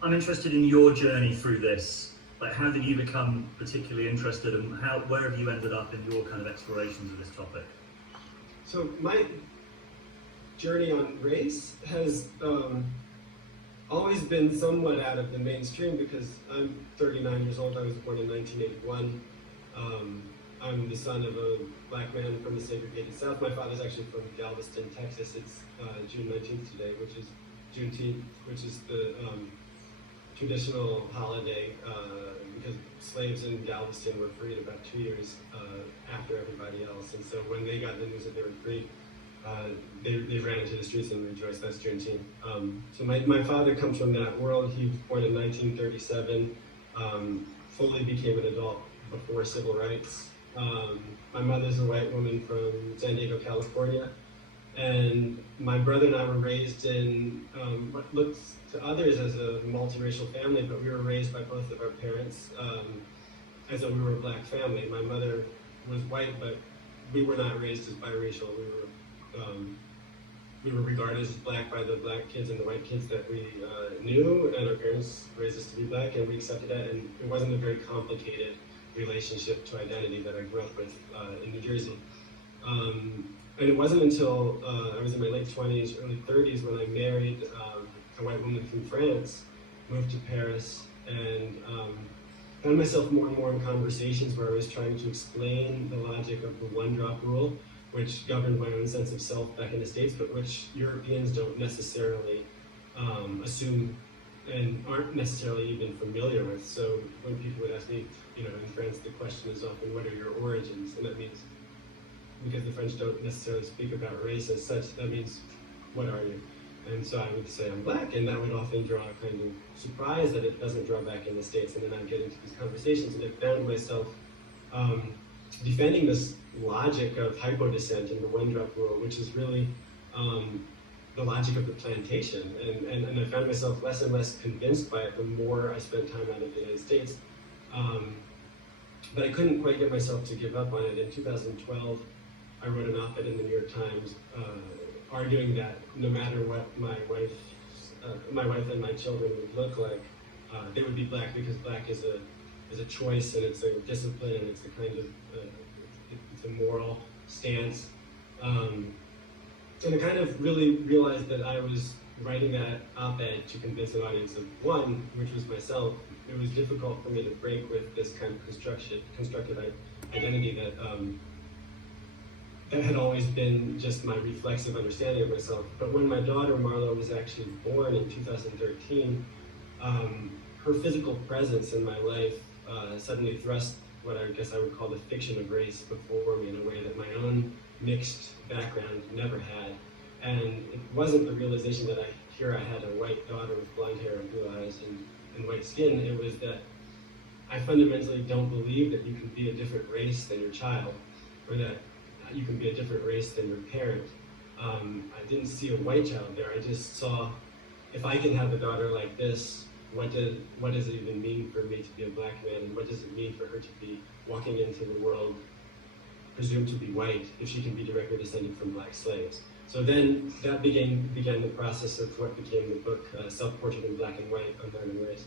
I'm interested in your journey through this. Like, how did you become particularly interested, and where have you ended up in your kind of explorations of this topic? So my journey on race has always been somewhat out of the mainstream because I'm 39 years old. I was born in 1981. I'm the son of a black man from the segregated South. My father's actually from Galveston, Texas. It's June 19th today, which is Juneteenth, which is the traditional holiday because slaves in Galveston were freed about 2 years after everybody else. And so when they got the news that they were free, they ran into the streets and rejoiced. That's Juneteenth. So my father comes from that world. He was born in 1937, fully became an adult before civil rights. My mother's a white woman from San Diego, California. And my brother and I were raised in what looks to others as a multiracial family, but we were raised by both of our parents as though we were a black family. My mother was white, but we were not raised as biracial. We were regarded as black by the black kids and the white kids that we knew, and our parents raised us to be black, and we accepted that, and it wasn't a very complicated relationship to identity that I grew up with in New Jersey. And it wasn't until I was in my late 20s, early 30s when I married a white woman from France, moved to Paris, and found myself more and more in conversations where I was trying to explain the logic of the one-drop rule, which governed my own sense of self back in the States, but which Europeans don't necessarily assume and aren't necessarily even familiar with. So when people would ask me, in France, the question is often, what are your origins? And that means, because the French don't necessarily speak about race as such, that means, what are you? And so I would say I'm black, and that would often draw a kind of surprise that it doesn't draw back in the States. And then I'd get into these conversations, and I found myself defending this logic of hypodescent and the one-drop rule, which is really the logic of the plantation. And I found myself less and less convinced by it the more I spent time out of the United States. But I couldn't quite get myself to give up on it. In 2012, I wrote an op-ed in the New York Times arguing that no matter what my wife and my children would look like, they would be black, because black is a choice, and it's a discipline, and it's a kind of it's a moral stance. And I kind of really realized that I was writing that op-ed to convince an audience of one, which was myself. It was difficult for me to break with this kind of constructed identity that that had always been just my reflexive understanding of myself. But when my daughter Marlo was actually born in 2013, her physical presence in my life suddenly thrust what I guess I would call the fiction of race before me in a way that my own mixed background never had. And it wasn't the realization that I had a white daughter with blonde hair and blue eyes and white skin. It was that I fundamentally don't believe that you can be a different race than your child, or that you can be a different race than your parent. I didn't see a white child there. I just saw, if I can have a daughter like this, what does it even mean for me to be a black man, and what does it mean for her to be walking into the world presumed to be white if she can be directly descended from black slaves? So then that began the process of what became the book, Self-Portrait in Black and White, Unlearning Race.